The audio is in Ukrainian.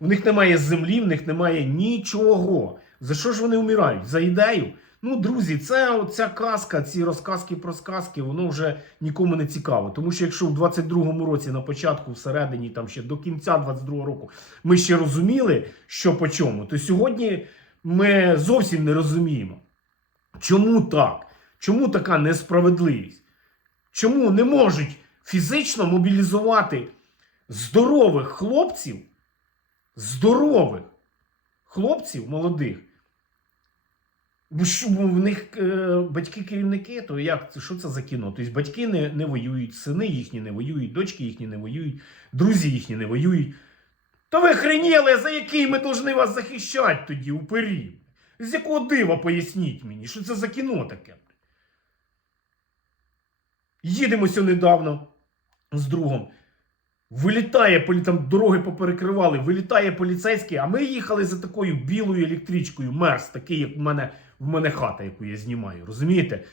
В них немає землі, в них немає нічого. За що ж вони вмирають? За ідею? Ну, друзі, це ця казка, ці розказки про сказки, воно вже нікому не цікаво. Тому що якщо в 22-му році на початку, всередині, там ще до кінця 22-го року, ми ще розуміли, що по чому, то сьогодні ми зовсім не розуміємо. Чому так? Чому така несправедливість? Чому не можуть фізично мобілізувати здорових хлопців, здорових хлопців молодих? Що, в них е, батьки керівники, то як що це за кіно? Тобто батьки не, не воюють, сини їхні не воюють, дочки їхні не воюють, друзі їхні не воюють. То ви хреніли, за який ми повинні вас захищати тоді упері? З якого дива поясніть мені, що це за кіно таке? Їдемося недавно з другом. Вилітає, там дороги поперекривали, вилітає поліцейський, а ми їхали за такою білою електричкою, мерз, такий, як в мене, в мене хата, яку я знімаю. Розумієте?